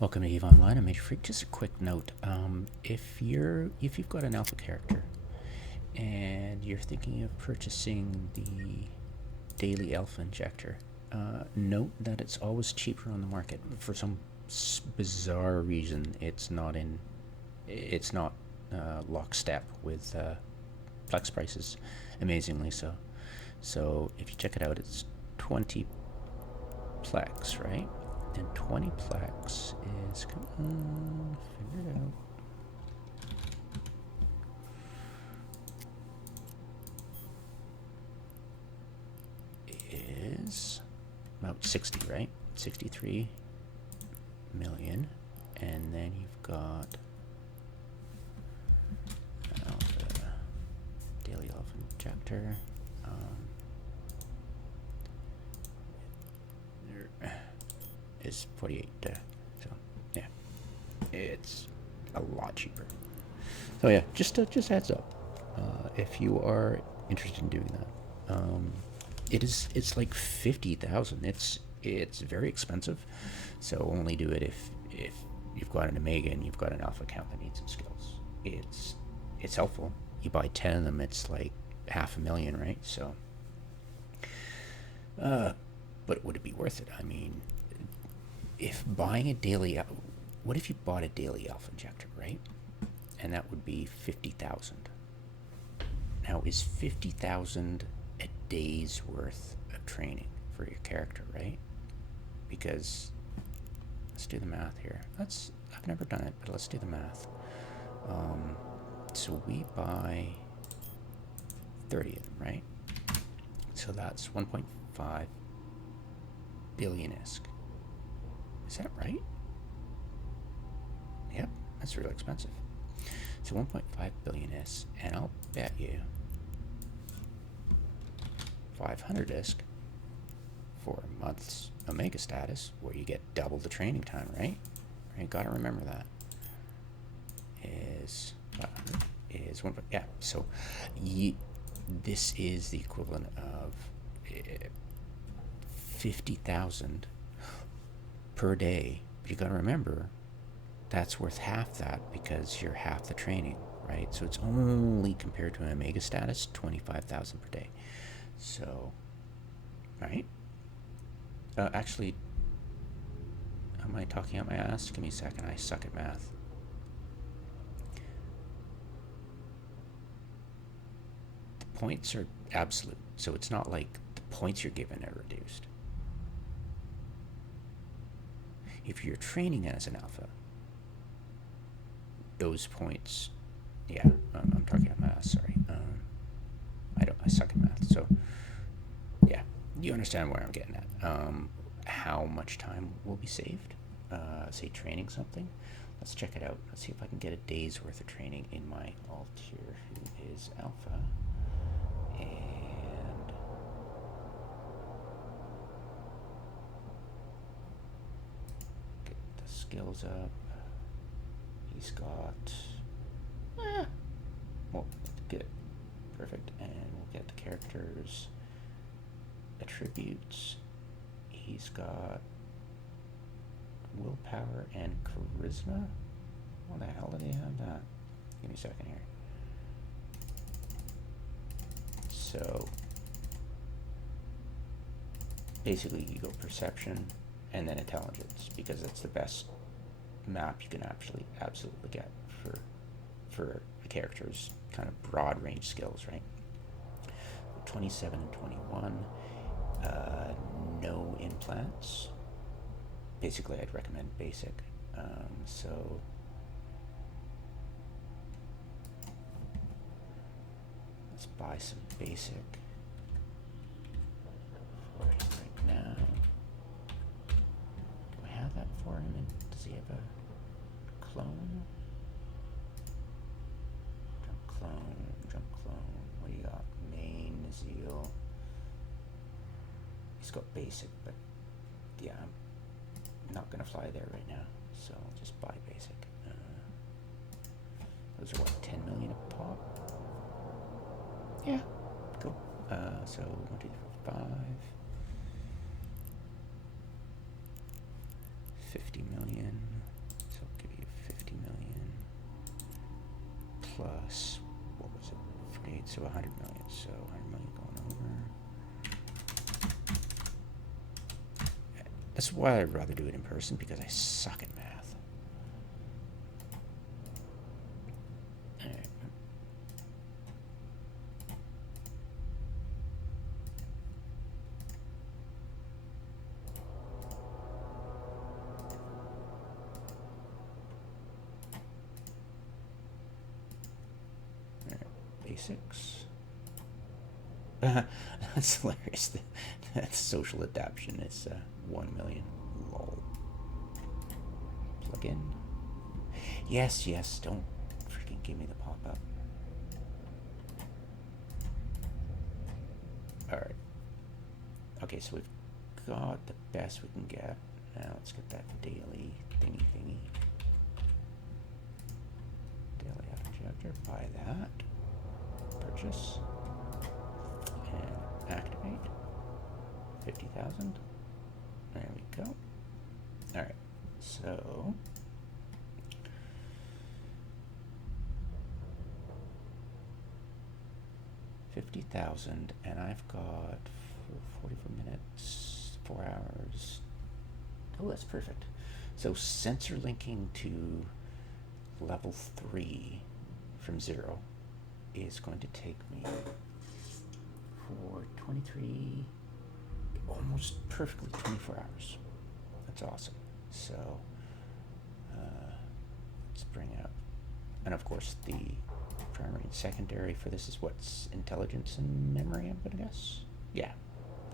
Welcome to EVE Online. I'm Major Freak. Just a quick note: if you've got an alpha character and you're thinking of purchasing the daily Alpha Injector, note that it's always cheaper on the market. For some bizarre reason, it's not lockstep with Plex prices. Amazingly so. So if you check it out, it's 20 Plex, right? And 20 Plex is, come on, figure it out. Is about 60, right? 63 million. And then you've got the daily Alpha Injector. Is 48, so yeah, it's a lot cheaper. So yeah, just heads up, if you are interested in doing that. It's like 50,000. It's very expensive, so only do it if you've got an Omega and you've got an Alpha account that needs some skills. It's helpful. You buy 10 of them, it's like $500,000, right? So, but would it be worth it? I mean, if buying a daily, what if you bought a daily Alpha Injector, right? And that would be 50,000. Now, is 50,000 a day's worth of training for your character, right? Because let's do the math here. I've never done it, but let's do the math. So we buy 30 of them, right? So that's 1.5 billion-esque. Is that right? Yep, that's really expensive. So 1.5 billion-esque, and I'll bet you 500-esque for a month's Omega status, where you get double the training time, right? Right, gotta remember that. Is 1. Yeah, so this is the equivalent of 50,000 per day. But you got to remember, that's worth half that because you're half the training, right? So it's only compared to an Omega status, 25,000 per day. So, right? Actually, am I talking out my ass? Give me a second. I suck at math. The points are absolute, so it's not like the points you're given are reduced. If you're training as an alpha, those points, yeah, I'm talking about math, sorry. I suck at math, so yeah, you understand where I'm getting at. How much time will be saved, say training something. Let's check it out. Let's see if I can get a day's worth of training in my alt here, who is alpha, and skills up. He's got well, good, perfect. And we'll get the characters attributes. He's got willpower and charisma. How the hell did he have that? Give me a second here. So basically you go perception and then intelligence, because that's the best map you can actually absolutely get for the character's kind of broad range skills, right? 27 and 21, no implants. Basically, I'd recommend basic. So let's buy some basic for him right now. Do I have that for him? And does he have a clone? Jump clone. What do you got? Main, Zeal. He's got basic, but yeah, I'm not gonna fly there right now, so I'll just buy basic. Those are what, 10 million a pop? Yeah, cool. So 1, 2, 3, 4, 5. 50 million. plus, what was it, 48, so 100 million. So 100 million going over. That's why I'd rather do it in person, because I suck at math. All right. Basics. That's hilarious. That social adaption is 1 million. Lol. Plug in. Yes, yes. Don't freaking give me the pop up. All right. Okay, so we've got the best we can get. Now let's get that daily thingy. Daily Alpha Injector. Buy that. Purchase. And activate. 50,000. There we go. All right. So $50,000, and I've got 44 minutes, 4 hours. Oh, that's perfect. So sensor linking to level 3 from 0 is going to take me for 23, almost perfectly 24 hours. That's awesome. So let's bring up, and of course the primary and secondary for this is what's intelligence and memory, I'm gonna guess. Yeah,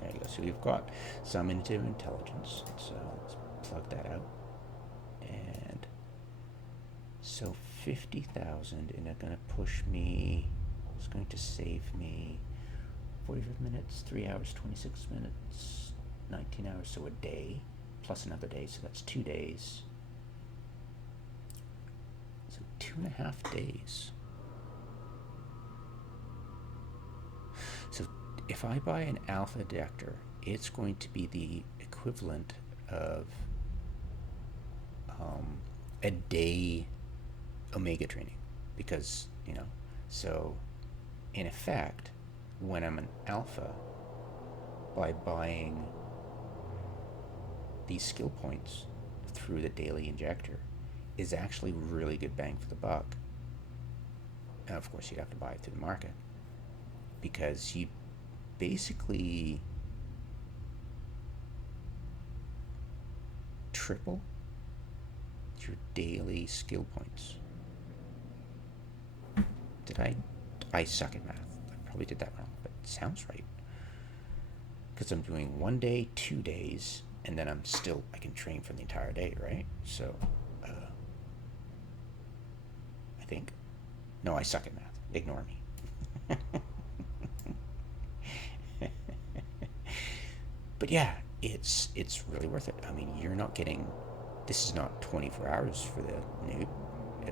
there you go. So we've got some into intelligence. So let's plug that out. And so 50,000, and it's gonna push me, it's going to save me 45 minutes, 3 hours, 26 minutes, 19 hours, so a day, plus another day, so that's 2 days. So 2.5 days. So if I buy an Alpha Injector, it's going to be the equivalent of a day Omega training, because, you know, so in effect, when I'm an Alpha, by buying these skill points through the daily injector is actually really good bang for the buck. And of course, you'd have to buy it through the market, because you basically triple your daily skill points. I suck at math. I probably did that wrong, but it sounds right. Because I'm doing 1 day, 2 days, and then I can train for the entire day, right? So, I think. No, I suck at math. Ignore me. But yeah, it's really worth it. I mean, you're not getting, this is not 24 hours for the noob,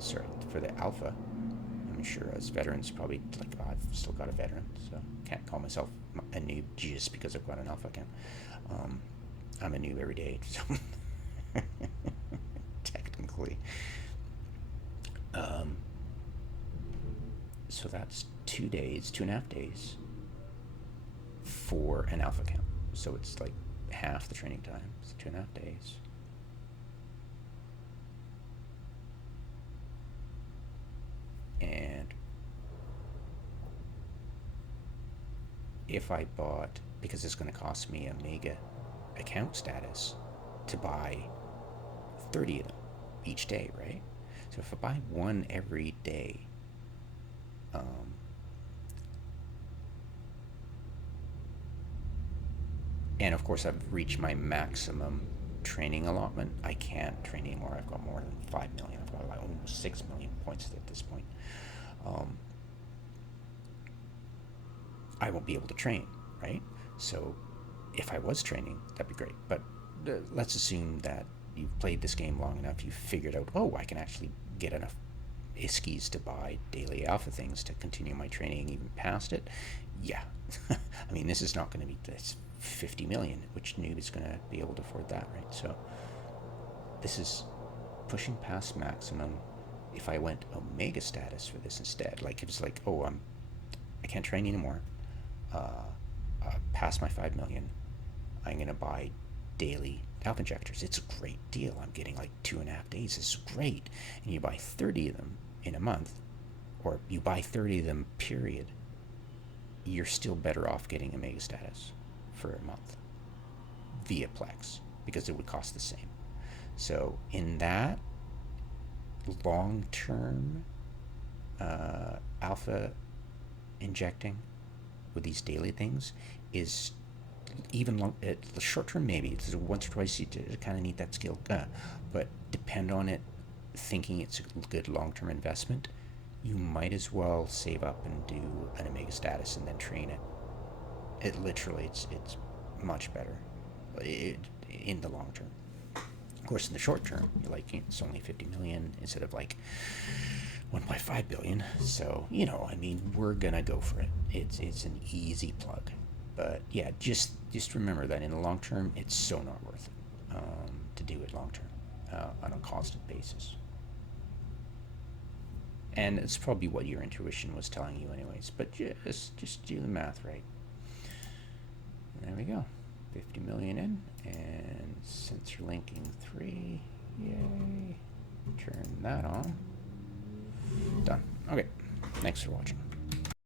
sorry, for the Alpha. I'm sure as veterans, probably, like, I've still got a veteran, so can't call myself a noob just because I've got an Alpha account. I'm a noob every day, so technically. So that's 2 days, 2.5 days for an Alpha account. So it's like half the training time. It's 2.5 days. And if I bought, because it's going to cost me a mega account status to buy 30 of them each day, right? So if I buy one every day, and of course I've reached my maximum training allotment. I can't train anymore. I've got more than 5 million. I've got like almost 6 million points at this point. I won't be able to train, right? So if I was training, that'd be great. But let's assume that you've played this game long enough, you've figured out, oh, I can actually get enough ISKIs to buy daily Alpha things to continue my training even past it. Yeah. I mean, this is not going to be this 50 million. Which noob is going to be able to afford that, right? So this is pushing past maximum if I went omega status for this instead, like it was like, oh, I can't train anymore. Past my 5 million, I'm gonna buy daily Alpha Injectors. It's a great deal. I'm getting like 2.5 days. It's great. And you buy 30 of them in a month, or you buy 30 of them, period, you're still better off getting Omega status for a month via Plex because it would cost the same. So in that long-term alpha injecting with these daily things is even long. The short term maybe it's once or twice you kind of need that skill, but depend on it. Thinking it's a good long-term investment, you might as well save up and do an omega status and then train it. It literally, it's much better in the long term. Of course, in the short term, you're like, it's only 50 million instead of like 1.5 billion. So, I mean, we're gonna go for it. It's an easy plug. But yeah, just remember that in the long term, it's so not worth it to do it long term on a constant basis. And it's probably what your intuition was telling you anyways. But just do the math right. There we go. 50 million in, and sensor linking 3, yay. Turn that on. Done. Okay, thanks for watching.